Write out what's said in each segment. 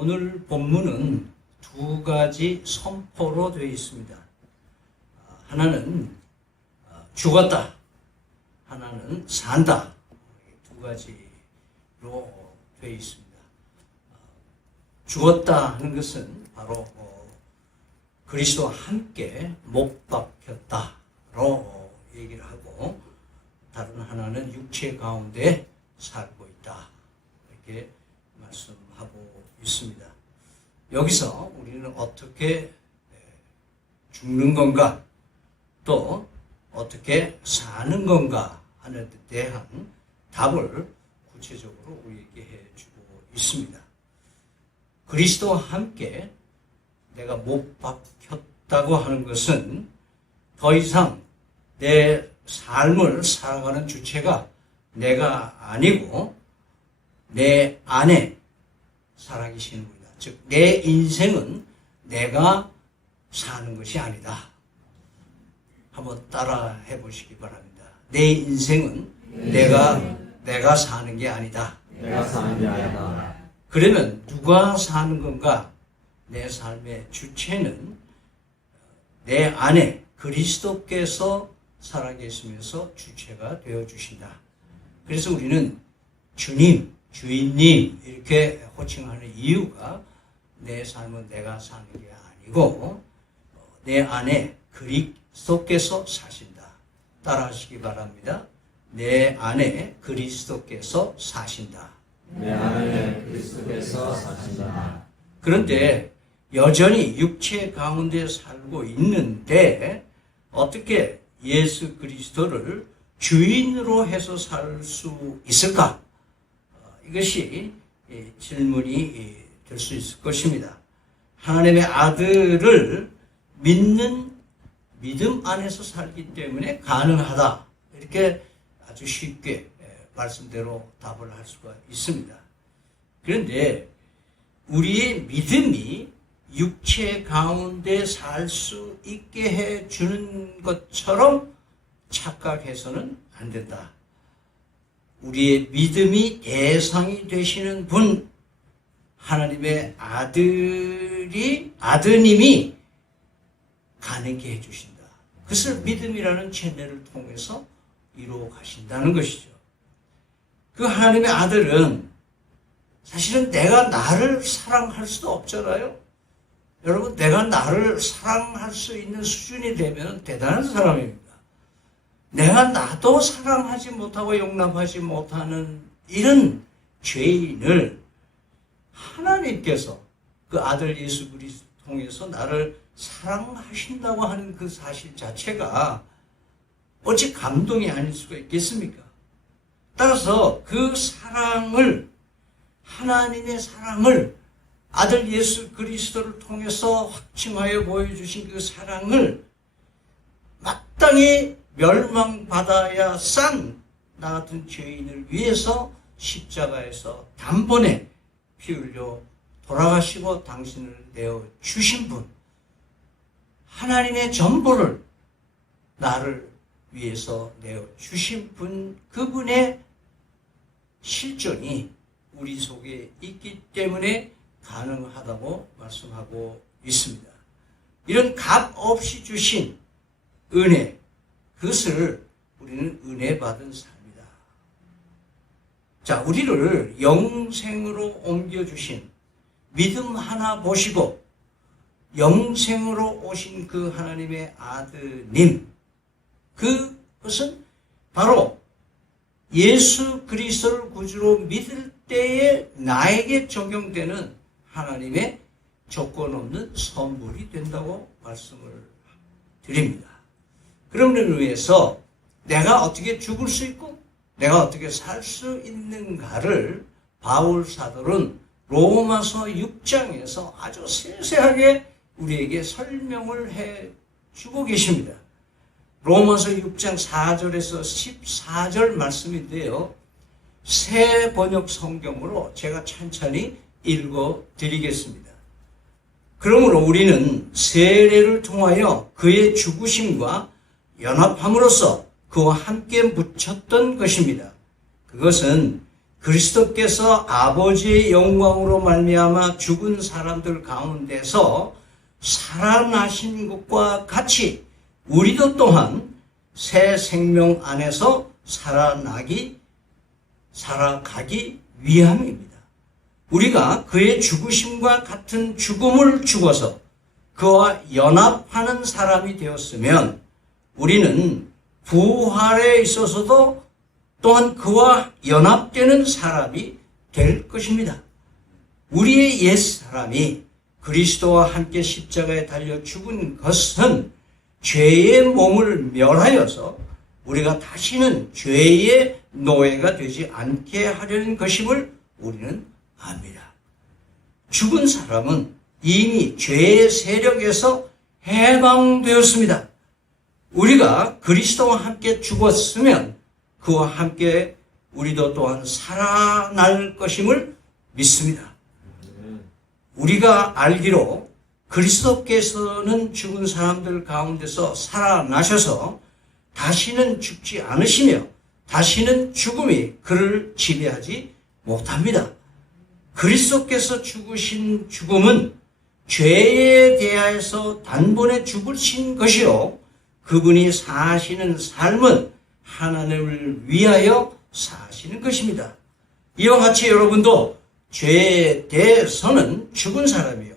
오늘 본문은 두 가지 선포로 되어 있습니다. 하나는 죽었다, 하나는 산다. 두 가지로 되어 있습니다. 죽었다 하는 것은 바로 그리스도와 함께 못 박혔다로 얘기를 하고, 다른 하나는 육체 가운데 살고 있다, 이렇게 말씀하고 있습니다. 여기서 우리는 어떻게 죽는 건가, 또 어떻게 사는 건가 하는 데 대한 답을 구체적으로 우리에게 해주고 있습니다. 그리스도와 함께 내가 못 박혔다고 하는 것은 더 이상 내 삶을 살아가는 주체가 내가 아니고 내 안에 살아계시는 분이다. 즉, 내 인생은 내가 사는 것이 아니다. 한번 따라 해보시기 바랍니다. 내 인생은 내가 사는 게 아니다. 내가 사는 게 아니다. 그러면 누가 사는 건가? 내 삶의 주체는 내 안에 그리스도께서 살아계시면서 주체가 되어주신다. 그래서 우리는 주님, 주인님 이렇게 호칭하는 이유가 내 삶은 내가 사는 게 아니고 내 안에 그리스도께서 사신다. 따라하시기 바랍니다. 내 안에 그리스도께서 사신다. 내 안에 그리스도께서 사신다. 그런데 여전히 육체 가운데 살고 있는데 어떻게 예수 그리스도를 주인으로 해서 살 수 있을까? 이것이 질문이 될 수 있을 것입니다. 하나님의 아들을 믿는 믿음 안에서 살기 때문에 가능하다. 이렇게 아주 쉽게 말씀대로 답을 할 수가 있습니다. 그런데 우리의 믿음이 육체 가운데 살 수 있게 해주는 것처럼 착각해서는 안 된다. 우리의 믿음이 대상이 되시는 분, 하나님의 아드님이 가능케 해주신다. 그것을 믿음이라는 채널을 통해서 이루어 가신다는 것이죠. 그 하나님의 아들은 사실은 내가 나를 사랑할 수도 없잖아요. 여러분, 내가 나를 사랑할 수 있는 수준이 되면 대단한 사람입니다. 내가 나도 사랑하지 못하고 용납하지 못하는 이런 죄인을 하나님께서 그 아들 예수 그리스도 통해서 나를 사랑하신다고 하는 그 사실 자체가 어찌 감동이 아닐 수가 있겠습니까? 따라서 그 사랑을, 하나님의 사랑을 아들 예수 그리스도를 통해서 확증하여 보여주신 그 사랑을 마땅히 멸망받아야 싼 나 같은 죄인을 위해서 십자가에서 단번에 피 흘려 돌아가시고 당신을 내어주신 분, 하나님의 전부를 나를 위해서 내어주신 분, 그분의 실존이 우리 속에 있기 때문에 가능하다고 말씀하고 있습니다. 이런 값 없이 주신 은혜, 그것을 우리는 은혜 받은 삶이다. 자, 우리를 영생으로 옮겨주신 믿음 하나 보시고 영생으로 오신 그 하나님의 아드님, 그것은 바로 예수 그리스도를 구주로 믿을 때에 나에게 적용되는 하나님의 조건 없는 선물이 된다고 말씀을 드립니다. 그런 의미에서 내가 어떻게 죽을 수 있고 내가 어떻게 살 수 있는가를 바울 사도는 로마서 6장에서 아주 세세하게 우리에게 설명을 해주고 계십니다. 로마서 6장 4절에서 14절 말씀인데요. 새 번역 성경으로 제가 찬찬히 읽어드리겠습니다. 그러므로 우리는 세례를 통하여 그의 죽으심과 연합함으로써 그와 함께 묻혔던 것입니다. 그것은 그리스도께서 아버지의 영광으로 말미암아 죽은 사람들 가운데서 살아나신 것과 같이 우리도 또한 새 생명 안에서 살아가기 위함입니다. 우리가 그의 죽으심과 같은 죽음을 죽어서 그와 연합하는 사람이 되었으면 우리는 부활에 있어서도 또한 그와 연합되는 사람이 될 것입니다. 우리의 옛사람이 그리스도와 함께 십자가에 달려 죽은 것은 죄의 몸을 멸하여서 우리가 다시는 죄의 노예가 되지 않게 하려는 것임을 우리는 압니다. 죽은 사람은 이미 죄의 세력에서 해방되었습니다. 우리가 그리스도와 함께 죽었으면 그와 함께 우리도 또한 살아날 것임을 믿습니다. 우리가 알기로 그리스도께서는 죽은 사람들 가운데서 살아나셔서 다시는 죽지 않으시며 다시는 죽음이 그를 지배하지 못합니다. 그리스도께서 죽으신 죽음은 죄에 대하여서 단번에 죽으신 것이요 그분이 사시는 삶은 하나님을 위하여 사시는 것입니다. 이와 같이 여러분도 죄에 대해서는 죽은 사람이요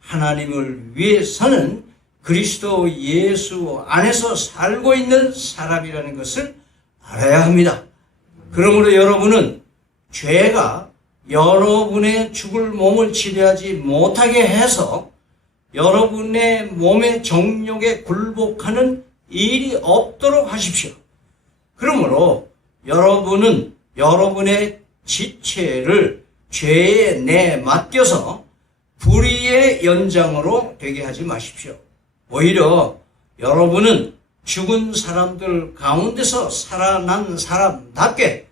하나님을 위해서는 그리스도 예수 안에서 살고 있는 사람이라는 것을 알아야 합니다. 그러므로 여러분은 죄가 여러분의 죽을 몸을 지배하지 못하게 해서 여러분의 몸의 정욕에 굴복하는 일이 없도록 하십시오. 그러므로 여러분은 여러분의 지체를 죄에 내맡겨서 불의의 연장으로 되게 하지 마십시오. 오히려 여러분은 죽은 사람들 가운데서 살아난 사람답게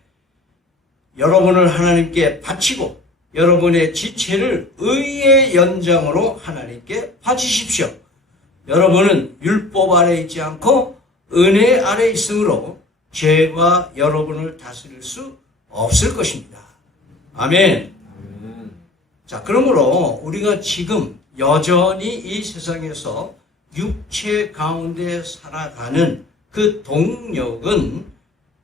여러분을 하나님께 바치고 여러분의 지체를 의의 연장으로 하나님께 바치십시오. 여러분은 율법 아래 있지 않고 은혜 아래 있으므로 죄가 여러분을 다스릴 수 없을 것입니다. 아멘. 자, 그러므로 우리가 지금 여전히 이 세상에서 육체 가운데 살아가는 그 동력은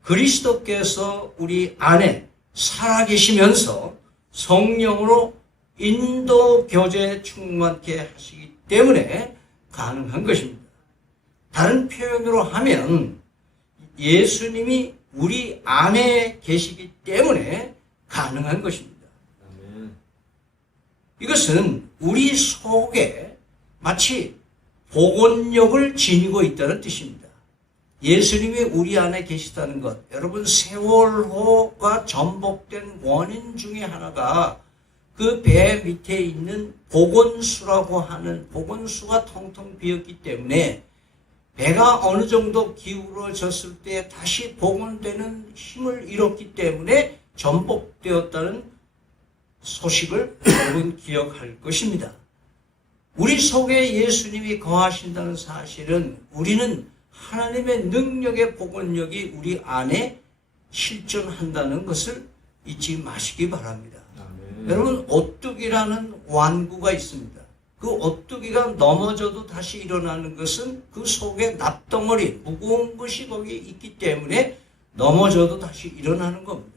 그리스도께서 우리 안에 살아계시면서 성령으로 인도 교제 충만케 하시기 때문에 가능한 것입니다. 다른 표현으로 하면 예수님이 우리 안에 계시기 때문에 가능한 것입니다. 이것은 우리 속에 마치 복원력을 지니고 있다는 뜻입니다. 예수님이 우리 안에 계시다는 것, 여러분 세월호가 전복된 원인 중에 하나가 그 배 밑에 있는 복원수라고 하는 복원수가 텅텅 비었기 때문에 배가 어느 정도 기울어졌을 때 다시 복원되는 힘을 잃었기 때문에 전복되었다는 소식을 여러분 기억할 것입니다. 우리 속에 예수님이 거하신다는 사실은 우리는 하나님의 능력의 복원력이 우리 안에 실존한다는 것을 잊지 마시기 바랍니다. 아멘. 여러분 오뚜기라는 완구가 있습니다. 그 오뚜기가 넘어져도 다시 일어나는 것은 그 속에 납덩어리 무거운 것이 거기 있기 때문에 넘어져도 다시 일어나는 겁니다.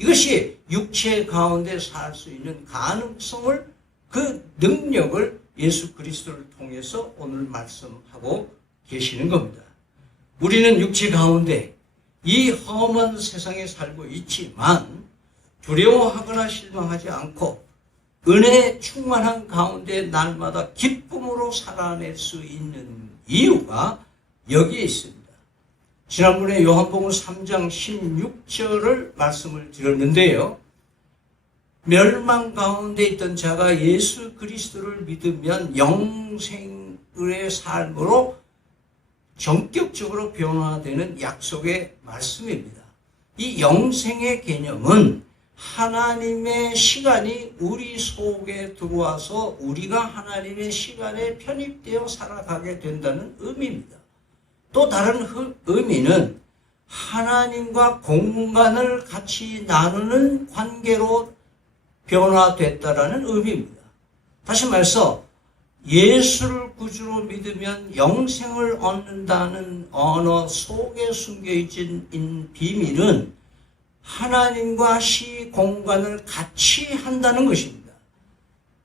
이것이 육체 가운데 살 수 있는 가능성을 그 능력을 예수 그리스도를 통해서 오늘 말씀하고 계시는 겁니다. 우리는 육체 가운데 이 험한 세상에 살고 있지만 두려워하거나 실망하지 않고 은혜에 충만한 가운데 날마다 기쁨으로 살아낼 수 있는 이유가 여기에 있습니다. 지난번에 요한복음 3장 16절을 말씀을 드렸는데요. 멸망 가운데 있던 자가 예수 그리스도를 믿으면 영생의 삶으로 전격적으로 변화되는 약속의 말씀입니다. 이 영생의 개념은 하나님의 시간이 우리 속에 들어와서 우리가 하나님의 시간에 편입되어 살아가게 된다는 의미입니다. 또 다른 의미는 하나님과 공간을 같이 나누는 관계로 변화됐다라는 의미입니다. 다시 말해서 예수를 구주로 믿으면 영생을 얻는다는 언어 속에 숨겨진 비밀은 하나님과 시 공간을 같이 한다는 것입니다.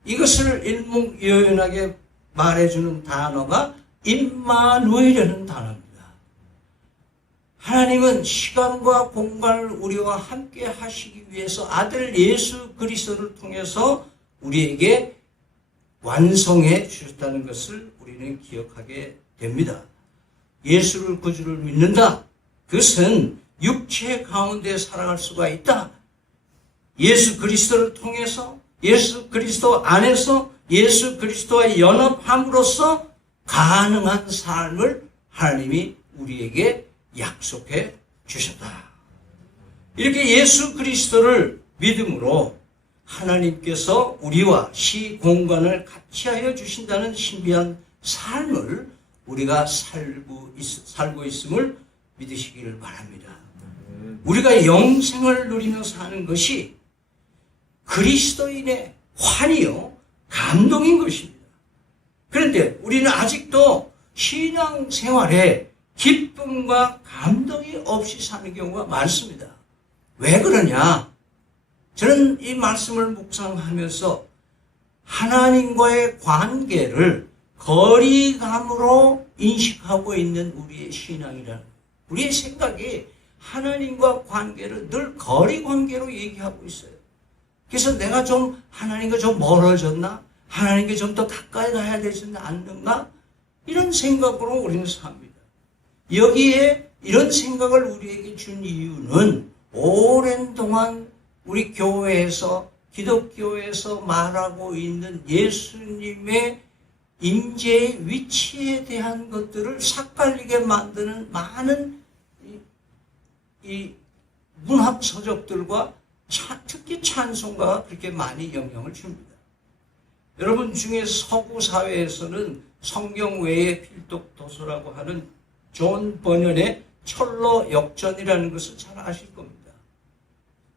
이것을 일목요연하게 말해주는 단어가 임마누엘이라는 단어입니다. 하나님은 시간과 공간을 우리와 함께 하시기 위해서 아들 예수 그리스도를 통해서 우리에게 완성해 주셨다는 것을 우리는 기억하게 됩니다. 예수를 구주를 믿는다. 그것은 육체 가운데 살아갈 수가 있다. 예수 그리스도를 통해서 예수 그리스도 안에서 예수 그리스도와 연합함으로써 가능한 삶을 하나님이 우리에게 약속해 주셨다. 이렇게 예수 그리스도를 믿음으로 하나님께서 우리와 시 공간을 같이 하여 주신다는 신비한 삶을 우리가 살고 있음을 믿으시기를 바랍니다. 우리가 영생을 누리며 사는 것이 그리스도인의 환희요 감동인 것입니다. 그런데 우리는 아직도 신앙생활에 기쁨과 감동이 없이 사는 경우가 많습니다. 왜 그러냐? 저는 이 말씀을 묵상하면서 하나님과의 관계를 거리감으로 인식하고 있는 우리의 신앙이라는, 우리의 생각이 하나님과 관계를 늘 거리 관계로 얘기하고 있어요. 그래서 내가 좀 하나님과 좀 멀어졌나? 하나님께 좀 더 가까이 가야 되지 않는가? 이런 생각으로 우리는 삽니다. 여기에 이런 생각을 우리에게 준 이유는 오랜 동안 우리 교회에서, 기독교에서 말하고 있는 예수님의 임재의 위치에 대한 것들을 삭갈리게 만드는 많은 이 문학 서적들과 특히 찬송가가 그렇게 많이 영향을 줍니다. 여러분 중에 서구 사회에서는 성경 외의 필독 도서라고 하는 존 버년의 철로 역전이라는 것을 잘 아실 겁니다.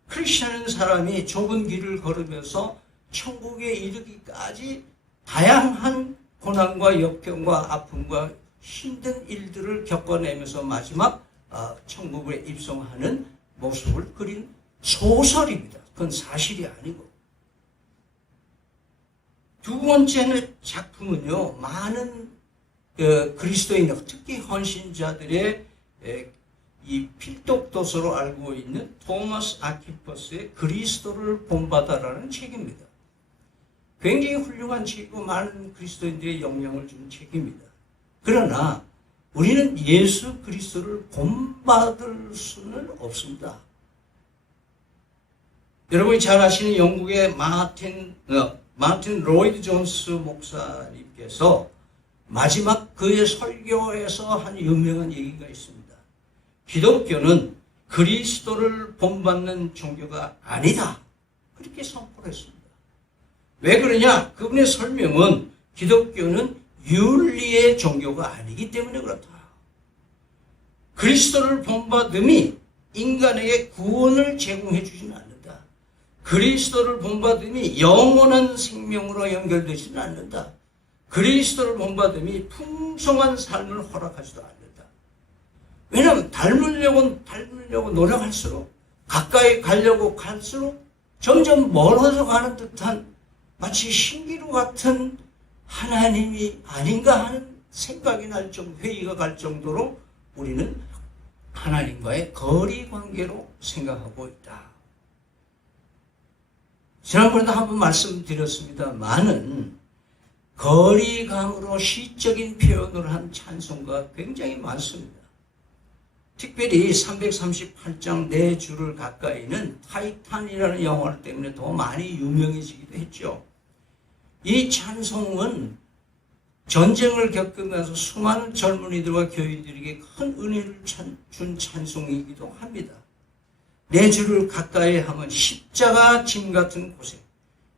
크리스천인 사람이 좁은 길을 걸으면서 천국에 이르기까지 다양한 고난과 역경과 아픔과 힘든 일들을 겪어내면서 마지막 천국에 입성하는 모습을 그린 소설입니다. 그건 사실이 아니고. 두 번째 작품은요, 많은 그리스도인, 특히 헌신자들의 이 필독도서로 알고 있는 토마스 아퀴퍼스의 그리스도를 본받아라는 책입니다. 굉장히 훌륭한 책이고 많은 그리스도인들의 영향을 준 책입니다. 그러나 우리는 예수 그리스도를 본받을 수는 없습니다. 여러분이 잘 아시는 영국의 마틴 로이드 존스 목사님께서 마지막 그의 설교에서 한 유명한 얘기가 있습니다. 기독교는 그리스도를 본받는 종교가 아니다. 그렇게 선포를 했습니다. 왜 그러냐? 그분의 설명은 기독교는 윤리의 종교가 아니기 때문에 그렇다. 그리스도를 본받음이 인간에게 구원을 제공해 주지는 않는다. 그리스도를 본받음이 영원한 생명으로 연결되지는 않는다. 그리스도를 본받음이 풍성한 삶을 허락하지도 않는다. 왜냐하면 닮으려고 노력할수록, 가까이 가려고 갈수록 점점 멀어져 가는 듯한 마치 신기루 같은 하나님이 아닌가 하는 생각이 날 정도, 회의가 갈 정도로 우리는 하나님과의 거리 관계로 생각하고 있다. 지난번에도 한번 말씀드렸습니다만은 거리감으로 시적인 표현을 한 찬송가가 굉장히 많습니다. 특별히 338장 내 주를 가까이는 타이탄이라는 영화 때문에 더 많이 유명해지기도 했죠. 이 찬송은 전쟁을 겪으면서 수많은 젊은이들과 교인들에게 큰 은혜를 준 찬송이기도 합니다. 내 주를 가까이 하면 십자가 짐 같은 고생,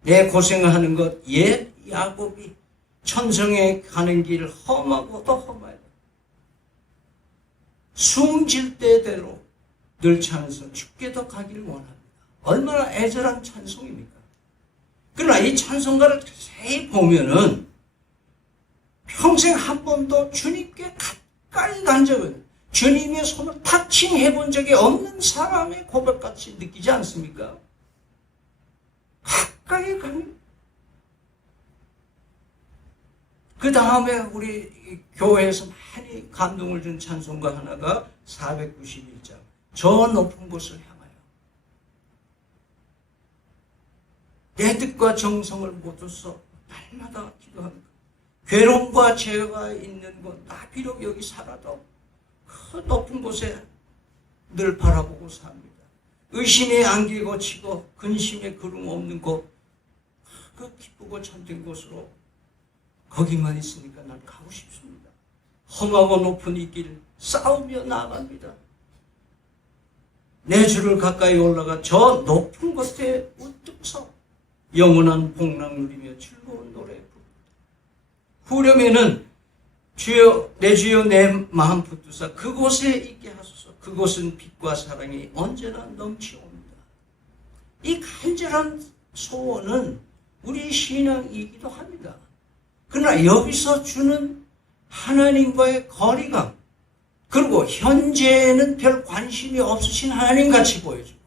내 고생하는 것 옛 야곱이 천성에 가는 길 험하고 더 험하다. 숨질 때대로 늘 찬송 주께 더 가기를 원합니다. 얼마나 애절한 찬송입니까? 그러나 이 찬송가를 자세히 보면은 평생 한 번도 주님께 가까이 간 적은, 주님의 손을 타칭해 본 적이 없는 사람의 고백같이 느끼지 않습니까? 가까이 가면. 그 다음에 우리 교회에서 많이 감동을 준 찬송가 하나가 491장 저 높은 곳을 향하여 내 뜻과 정성을 모두 써 날마다 기도합니다. 괴로움과 죄가 있는 곳, 나 비록 여기 살아도 그 높은 곳에 늘 바라보고 삽니다. 의심이 안기고 치고 근심의 구름 없는 곳, 그 기쁘고 참된 곳으로 거기만 있으니까 난 가고 싶습니다. 험하고 높은 이 길 싸우며 나아갑니다. 내 주를 가까이 올라가 저 높은 곳에 우뚝 서 영원한 복락 누리며 즐거운 노래 부릅니다. 후렴에는 주여 내 주여 내 마음 붙드사 그곳에 있게 하소서. 그곳은 빛과 사랑이 언제나 넘치옵니다. 이 간절한 소원은 우리의 신앙이기도 합니다. 그러나 여기서 주는 하나님과의 거리감, 그리고 현재는 별 관심이 없으신 하나님같이 보여지고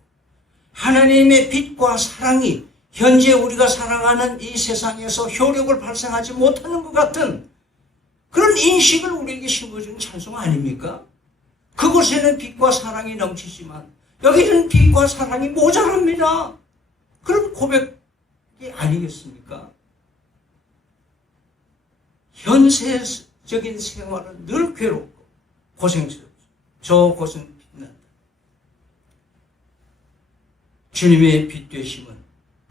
하나님의 빛과 사랑이 현재 우리가 살아가는 이 세상에서 효력을 발생하지 못하는 것 같은 그런 인식을 우리에게 심어준 찬송 아닙니까? 그곳에는 빛과 사랑이 넘치지만 여기는 빛과 사랑이 모자랍니다. 그런 고백이 아니겠습니까? 현세적인 생활은 늘 괴롭고 고생스럽죠. 저 곳은 빛난다. 주님의 빛 되심은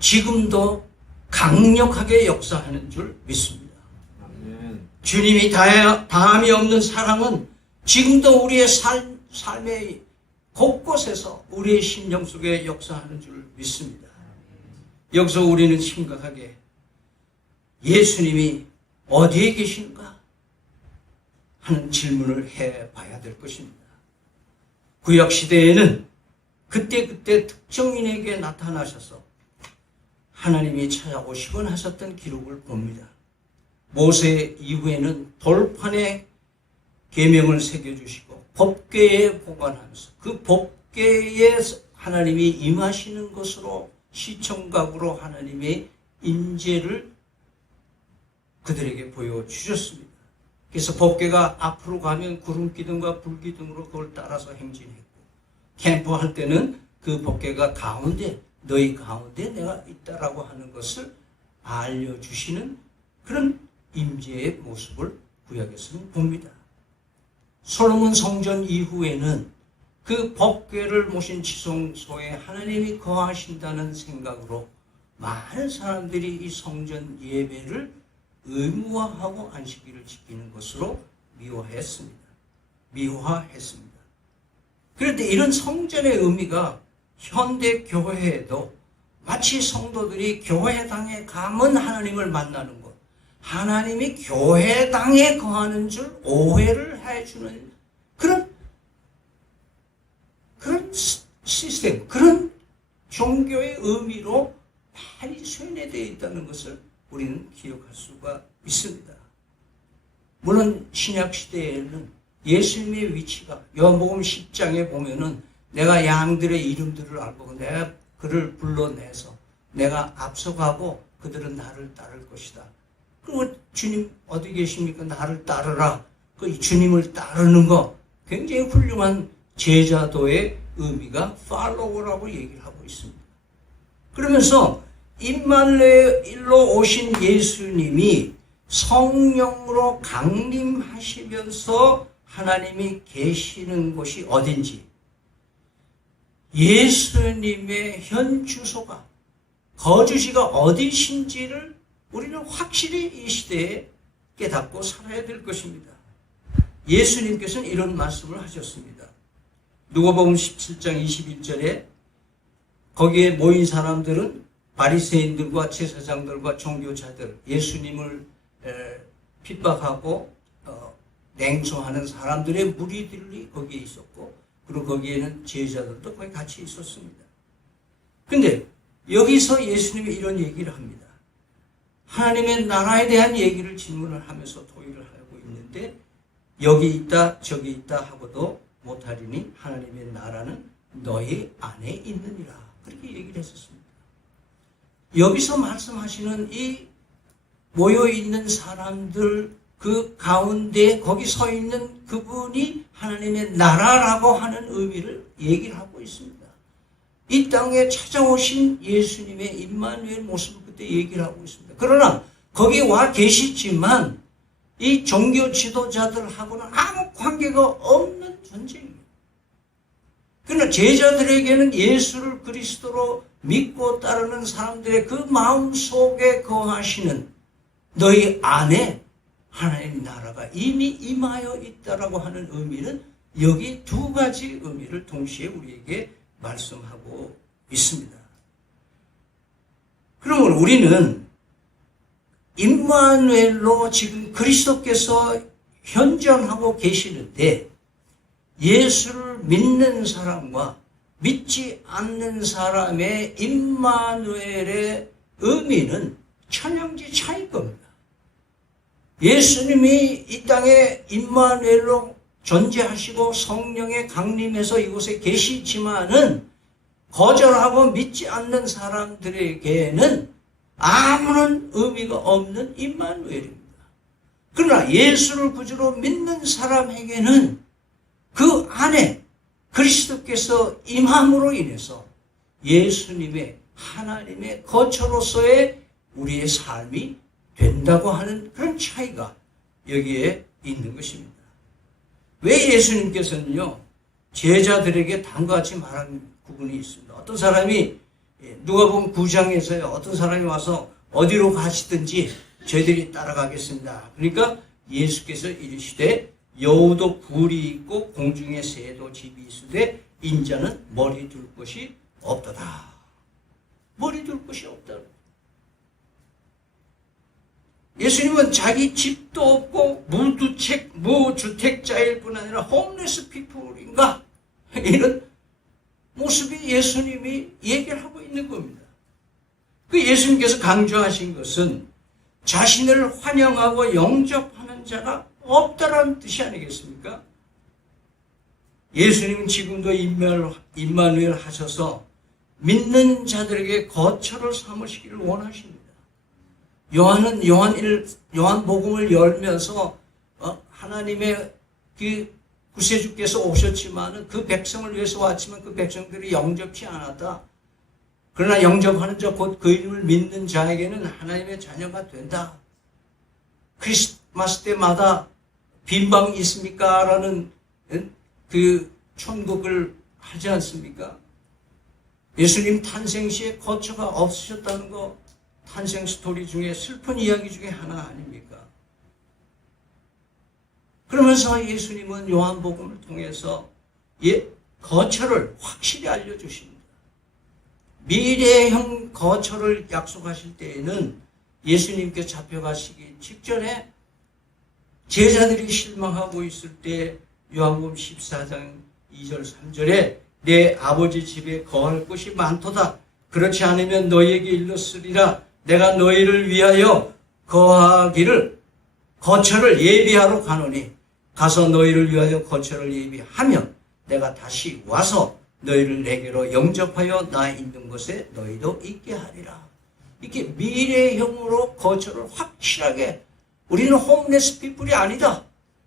지금도 강력하게 역사하는 줄 믿습니다. 아멘. 주님이 다함이 없는 사랑은 지금도 우리의 삶의 곳곳에서 우리의 심령 속에 역사하는 줄 믿습니다. 여기서 우리는 심각하게 예수님이 어디에 계신가 하는 질문을 해봐야 될 것입니다. 구약시대에는 그때 특정인에게 나타나셔서 하나님이 찾아오시곤 하셨던 기록을 봅니다. 모세 이후에는 돌판에 계명을 새겨주시고 법궤에 보관하면서 그 법궤에 하나님이 임하시는 것으로 시청각으로 하나님의 임재를 그들에게 보여주셨습니다. 그래서 법궤가 앞으로 가면 구름기둥과 불기둥으로 그걸 따라서 행진했고 캠프할 때는 그 법궤가 가운데 너희 가운데 내가 있다라고 하는 것을 알려주시는 그런 임재의 모습을 구약에서는 봅니다. 솔로몬 성전 이후에는 그 법궤를 모신 지성소에 하나님이 거하신다는 생각으로 많은 사람들이 이 성전 예배를 의무화하고 안식일을 지키는 것으로 미화했습니다. 그런데 이런 성전의 의미가 현대 교회에도 마치 성도들이 교회당에 가면 하나님을 만나는 것, 하나님이 교회당에 거하는 줄 오해를 해주는 그런 시스템, 그런 종교의 의미로 많이 쇠뇌되어 있다는 것을 우리는 기억할 수가 있습니다. 물론 신약 시대에는 예수님의 위치가 요한복음 10장에 보면은 내가 양들의 이름들을 알고 내가 그를 불러내서 내가 앞서가고 그들은 나를 따를 것이다. 그리고 주님 어디 계십니까? 나를 따르라. 그 주님을 따르는 거 굉장히 훌륭한 제자도의 의미가 팔로워라고 얘기를 하고 있습니다. 그러면서 임마누엘로 오신 예수님이 성령으로 강림하시면서 하나님이 계시는 곳이 어딘지, 예수님의 현 주소가, 거주지가 어디신지를 우리는 확실히 이 시대에 깨닫고 살아야 될 것입니다. 예수님께서는 이런 말씀을 하셨습니다. 누가복음 17장 21절에 거기에 모인 사람들은 바리새인들과 제사장들과 종교자들, 예수님을 핍박하고 냉소하는 사람들의 무리들이 거기에 있었고 그리고 거기에는 제자들도 거의 같이 있었습니다. 근데 여기서 예수님이 이런 얘기를 합니다. 하나님의 나라에 대한 얘기를 질문을 하면서 토의를 하고 있는데 여기 있다 저기 있다 하고도 못하리니 하나님의 나라는 너희 안에 있느니라. 그렇게 얘기를 했었습니다. 여기서 말씀하시는 이 모여있는 사람들 그 가운데 거기 서 있는 그분이 하나님의 나라라고 하는 의미를 얘기를 하고 있습니다. 이 땅에 찾아오신 예수님의 임마누엘 모습을 그때 얘기를 하고 있습니다. 그러나 거기 와 계시지만 이 종교 지도자들하고는 아무 관계가 없는 존재입니다. 그러나 제자들에게는 예수를 그리스도로 믿고 따르는 사람들의 그 마음 속에 거하시는 너희 안에 하나님의 나라가 이미 임하여 있다라고 하는 의미는 여기 두 가지 의미를 동시에 우리에게 말씀하고 있습니다. 그러면 우리는 임마누엘로 지금 그리스도께서 현존하고 계시는데 예수를 믿는 사람과 믿지 않는 사람의 임마누엘의 의미는 천양지 차이일 겁니다. 예수님이 이 땅에 임마누엘로 존재하시고 성령의 강림해서 이곳에 계시지만은 거절하고 믿지 않는 사람들에게는 아무런 의미가 없는 임마누엘입니다. 그러나 예수를 구주로 믿는 사람에게는 그 안에 그리스도께서 임함으로 인해서 예수님의 하나님의 거처로서의 우리의 삶이 된다고 하는 그런 차이가 여기에 있는 것입니다. 왜 예수님께서는요 제자들에게 다음과 같이 말한 부분이 있습니다. 어떤 사람이 누가복음 9장에서요 어떤 사람이 와서 어디로 가시든지 저희들이 따라가겠습니다. 그러니까 예수께서 이르시되 여우도 굴이 있고 공중에 새도 집이 있으되 인자는 머리 둘 곳이 없도다. 머리 둘 곳이 없다. 예수님은 자기 집도 없고 무주택자일 뿐 아니라 홈레스 피플인가? 이런 모습이 예수님이 얘기를 하고 있는 겁니다. 그 예수님께서 강조하신 것은 자신을 환영하고 영접하는 자가 없다라는 뜻이 아니겠습니까? 예수님은 지금도 임마누엘 하셔서 믿는 자들에게 거처를 삼으시기를 원하십니다. 요한복음을 열면서 하나님의 그 구세주께서 오셨지만 그 백성을 위해서 왔지만 그 백성들이 영접치 않았다. 그러나 영접하는 자 곧 그 이름을 믿는 자에게는 하나님의 자녀가 된다. 크리스마스 때마다 빈방이 있습니까? 라는 그 천국을 하지 않습니까? 예수님 탄생 시에 거처가 없으셨다는 거 탄생 스토리 중에 슬픈 이야기 중에 하나 아닙니까? 그러면서 예수님은 요한복음을 통해서 거처를 확실히 알려주십니다. 미래형 거처를 약속하실 때에는 예수님께 잡혀가시기 직전에 제자들이 실망하고 있을 때 요한복음 14장 2절 3절에 내 아버지 집에 거할 곳이 많도다. 그렇지 않으면 너희에게 일렀으리라. 내가 너희를 위하여 거하기를 거처를 예비하러 가노니 가서 너희를 위하여 거처를 예비하면 내가 다시 와서 너희를 내게로 영접하여 나 있는 곳에 너희도 있게 하리라. 이렇게 미래형으로 거처를 확실하게 우리는 홈레스 피플이 아니다.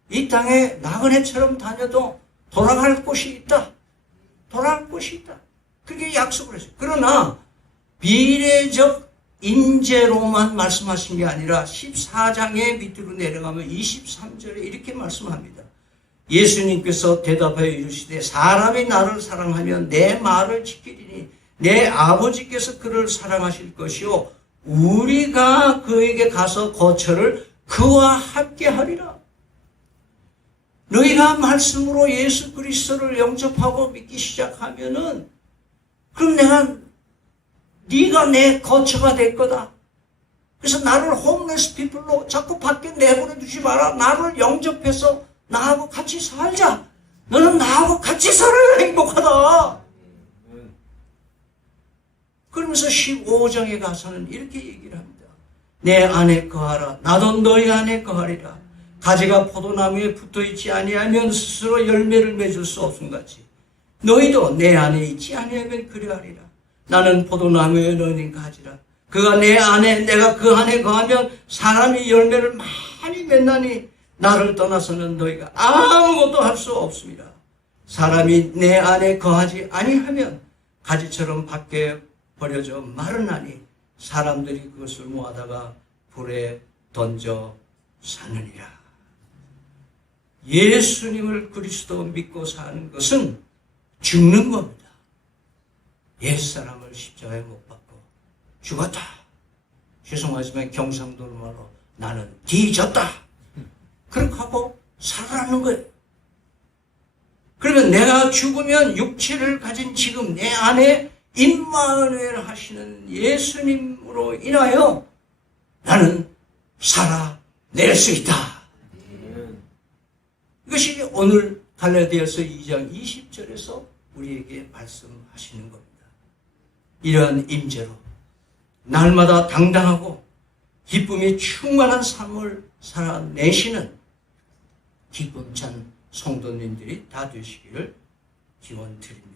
이 땅에 나그네처럼 다녀도 돌아갈 곳이 있다. 돌아갈 곳이 있다. 그렇게 약속을 했어요. 그러나 미래적 인재로만 말씀하신 게 아니라 14장의 밑으로 내려가면 23절에 이렇게 말씀합니다. 예수님께서 대답하여 이르시되 사람이 나를 사랑하면 내 말을 지키리니 내 아버지께서 그를 사랑하실 것이요 우리가 그에게 가서 거처를 그와 함께 하리라. 너희가 말씀으로 예수 그리스도를 영접하고 믿기 시작하면은 그럼 네가 내 거처가 될 거다. 그래서 나를 홈레스 피플로 자꾸 밖에 내보내 두지 마라. 나를 영접해서 나하고 같이 살자. 너는 나하고 같이 살아야 행복하다. 그러면서 15장에 가서는 이렇게 얘기를 합니다. 내 안에 거하라. 나도 너희 안에 거하리라. 가지가 포도나무에 붙어있지 아니하면 스스로 열매를 맺을 수 없음 같이 너희도 내 안에 있지 아니하면 그리하리라. 나는 포도나무에 너희는 가지라. 그가 내 안에 내가 그 안에 거하면 사람이 열매를 많이 맺나니 나를 떠나서는 너희가 아무것도 할 수 없습니다. 사람이 내 안에 거하지 아니하면 가지처럼 밖에 버려져 마르나니 사람들이 그것을 모아다가 불에 던져 사느니라. 예수님을 그리스도 믿고 사는 것은 죽는 겁니다. 옛사람을 십자가에 못 박고 죽었다. 죄송하지만 경상도로 말로 나는 뒤졌다. 그렇게 하고 살아나는 거예요. 그러면 내가 죽으면 육체를 가진 지금 내 안에 임마누엘 하시는 예수님으로 인하여 나는 살아낼 수 있다. 이것이 오늘 갈라디아서 2장 20절에서 우리에게 말씀하시는 겁니다. 이러한 임재로 날마다 당당하고 기쁨이 충만한 삶을 살아내시는 기쁨찬 성도님들이 다 되시기를 기원드립니다.